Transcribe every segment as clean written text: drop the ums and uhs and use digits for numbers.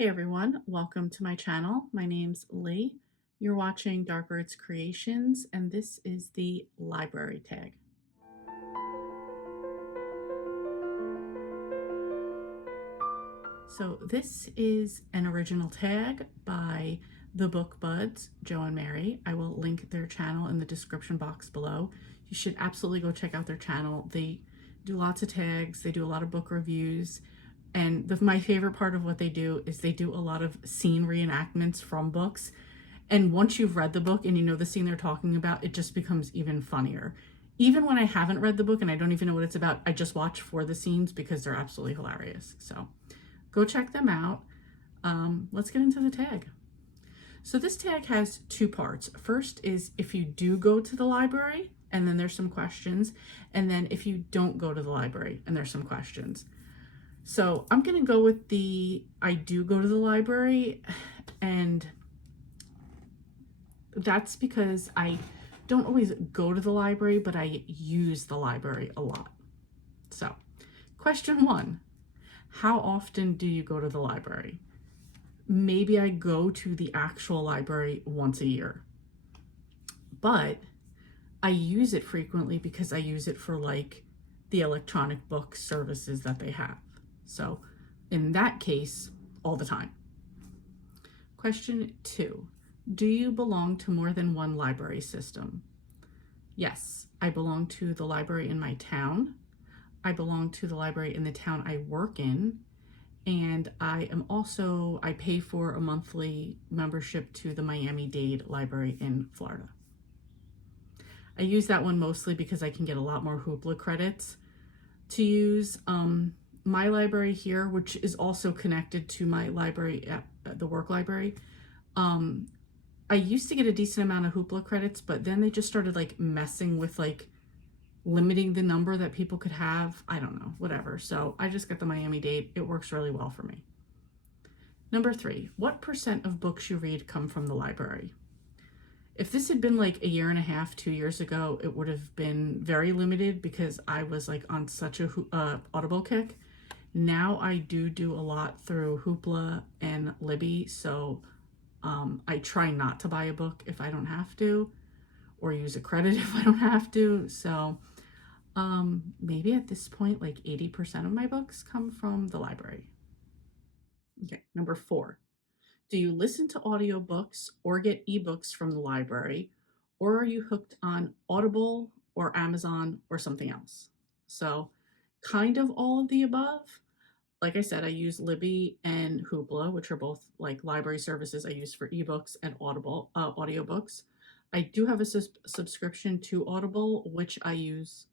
Hey everyone, welcome to my channel. My name's Lee. You're watching Dark Arts Creations, and this is the library tag. So this is an original tag by the Book Buds, Joe and Mary. I will link their channel in the description box below. You should absolutely go check out their channel. They do lots of tags, they do a lot of book reviews, and my favorite part of what they do is they do a lot of scene reenactments from books. And once you've read the book and you know the scene they're talking about, it just becomes even funnier. Even when I haven't read the book and I don't even know what it's about, I just watch for the scenes because they're absolutely hilarious. So go check them out. Let's get into the tag. So this tag has two parts. First is if you do go to the library, and then there's some questions. And then if you don't go to the library, and there's some questions. So I'm gonna go with the I do go to the library, and that's because I don't always go to the library, but I use the library a lot. So question one, how often do you go to the library? Maybe I go to the actual library once a year, but I use it frequently because I use it for like the electronic book services that they have. So in that case, all the time. Question two, do you belong to more than one library system? Yes, I belong to the library in my town. I belong to the library in the town I work in. And I pay for a monthly membership to the Miami-Dade Library in Florida. I use that one mostly because I can get a lot more Hoopla credits to use. My library here, which is also connected to my library at the work library, I used to get a decent amount of Hoopla credits, but then they just started like messing with like limiting the number that people could have. I don't know, whatever. So I just got the Miami-Dade. It works really well for me. Number three, what % of books you read come from the library? If this had been like a year and a half, 2 years ago, it would have been very limited because I was like on such a Audible kick. Now I do a lot through Hoopla and Libby, so I try not to buy a book if I don't have to, or use a credit if I don't have to. So maybe at this point, like 80% of my books come from the library. Okay, number four. Do you listen to audiobooks or get ebooks from the library, or are you hooked on Audible or Amazon or something else? So kind of all of the above. Like I said, I use Libby and Hoopla, which are both like library services I use for ebooks and Audible audiobooks. I do have a subscription to Audible, which I use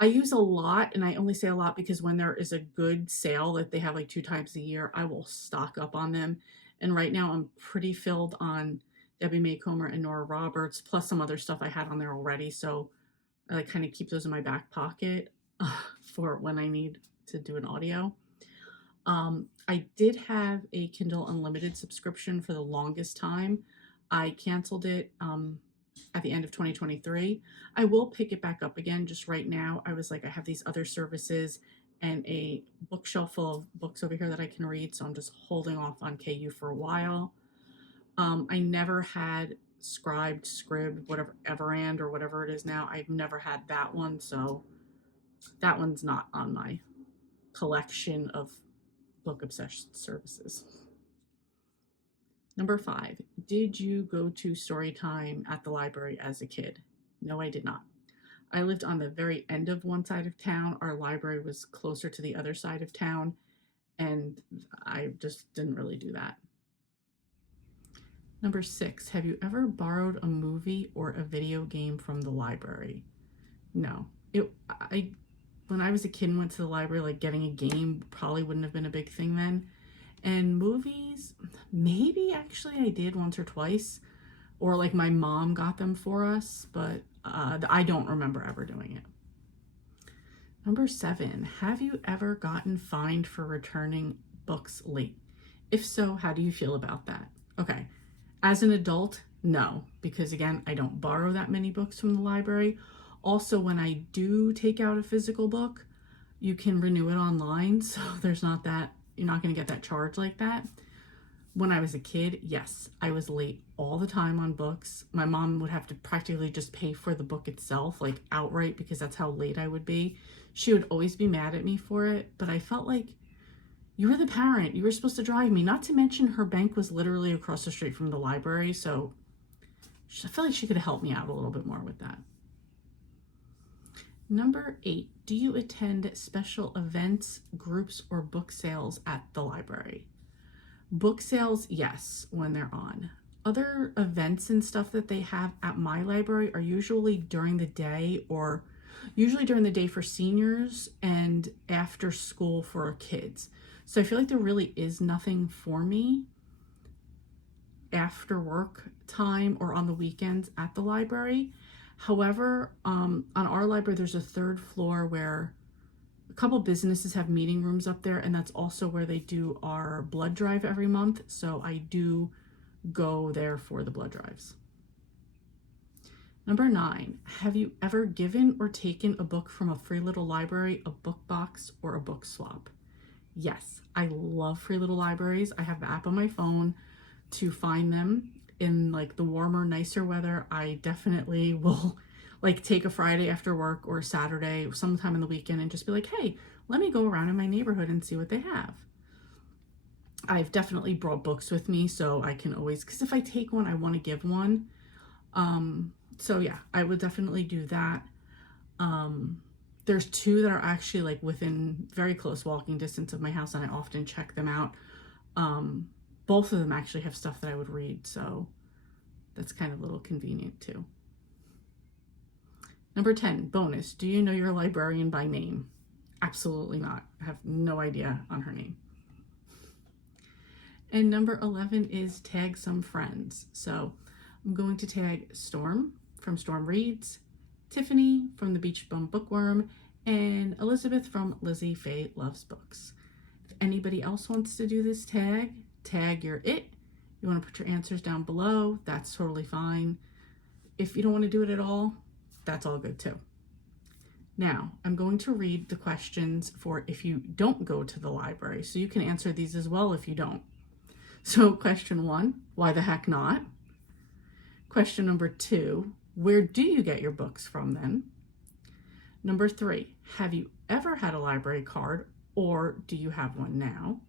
a lot, and I only say a lot because when there is a good sale that they have like 2 times a year, I will stock up on them. And right now I'm pretty filled on Debbie Maycomer and Nora Roberts, plus some other stuff I had on there already. So I like kind of keep those in my back pocket for when I need to do an audio. I did have a Kindle Unlimited subscription for the longest time. I canceled it at the end of 2023. I will pick it back up again. Just right now, I was like, I have these other services and a bookshelf full of books over here that I can read. So I'm just holding off on KU for a while. I never had Scribd, whatever, Everand or whatever it is now. I've never had that one. So that one's not on my collection of book obsessed services. Number five, did you go to story time at the library as a kid? No, I did not. I lived on the very end of one side of town. Our library was closer to the other side of town, and I just didn't really do that. Number six, have you ever borrowed a movie or a video game from the library? No. When I was a kid and went to the library, like getting a game probably wouldn't have been a big thing then. And movies, maybe actually I did once or twice, or like my mom got them for us, but I don't remember ever doing it. Number seven, have you ever gotten fined for returning books late? If so, how do you feel about that? Okay, as an adult, no, because again, I don't borrow that many books from the library. Also, when I do take out a physical book, you can renew it online, so there's not that you're not going to get that charge like that. When I was a kid, yes, I was late all the time on books. My mom would have to practically just pay for the book itself, like outright, because that's how late I would be. She would always be mad at me for it, but I felt like you were the parent. You were supposed to drive me. Not to mention her bank was literally across the street from the library, so I feel like she could have helped me out a little bit more with that. Number 8, do you attend special events, groups, or book sales at the library? Book sales, yes, when they're on. Other events and stuff that they have at my library are usually during the day, or usually during the day for seniors and after school for kids. So I feel like there really is nothing for me after work time or on the weekends at the library. However, on our library, there's a 3rd floor where a couple businesses have meeting rooms up there, and that's also where they do our blood drive every month. So I do go there for the blood drives. Number 9, have you ever given or taken a book from a Free Little Library, a book box, or a book swap? Yes, I love Free Little Libraries. I have the app on my phone to find them. In like the warmer, nicer weather, I definitely will like take a Friday after work or Saturday, sometime in the weekend, and just be like, hey, let me go around in my neighborhood and see what they have. I've definitely brought books with me, so I can always, because if I take one, I want to give one. So yeah, I would definitely do that. There's 2 that are actually like within very close walking distance of my house, and I often check them out. Both of them actually have stuff that I would read, so that's kind of a little convenient too. Number 10, bonus. Do you know your librarian by name? Absolutely not. I have no idea on her name. And number 11 is tag some friends. So I'm going to tag Storm from Storm Reads, Tiffany from the Beach Bum Bookworm, and Elizabeth from Lizzie Faye Loves Books. If anybody else wants to do this tag your it. You want to put your answers down below, that's totally fine. If you don't want to do it at all, that's all good too. Now, I'm going to read the questions for if you don't go to the library, so you can answer these as well if you don't. So question 1, why the heck not? Question number 2, where do you get your books from then? Number 3, have you ever had a library card, or do you have one now?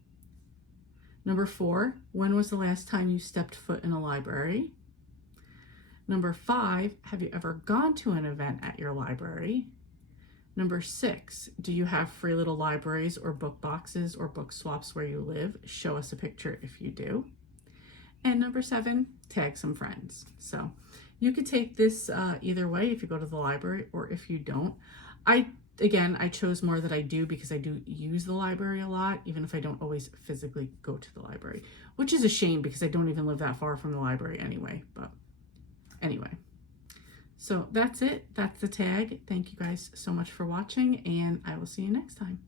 Number 4, when was the last time you stepped foot in a library? Number 5, have you ever gone to an event at your library? Number 6, do you have Free Little Libraries or book boxes or book swaps where you live? Show us a picture if you do. And number 7, tag some friends. So you could take this either way if you go to the library or if you don't. I chose more that I do because I do use the library a lot, even if I don't always physically go to the library, which is a shame because I don't even live that far from the library anyway. But anyway, so that's it. That's the tag. Thank you guys so much for watching, and I will see you next time.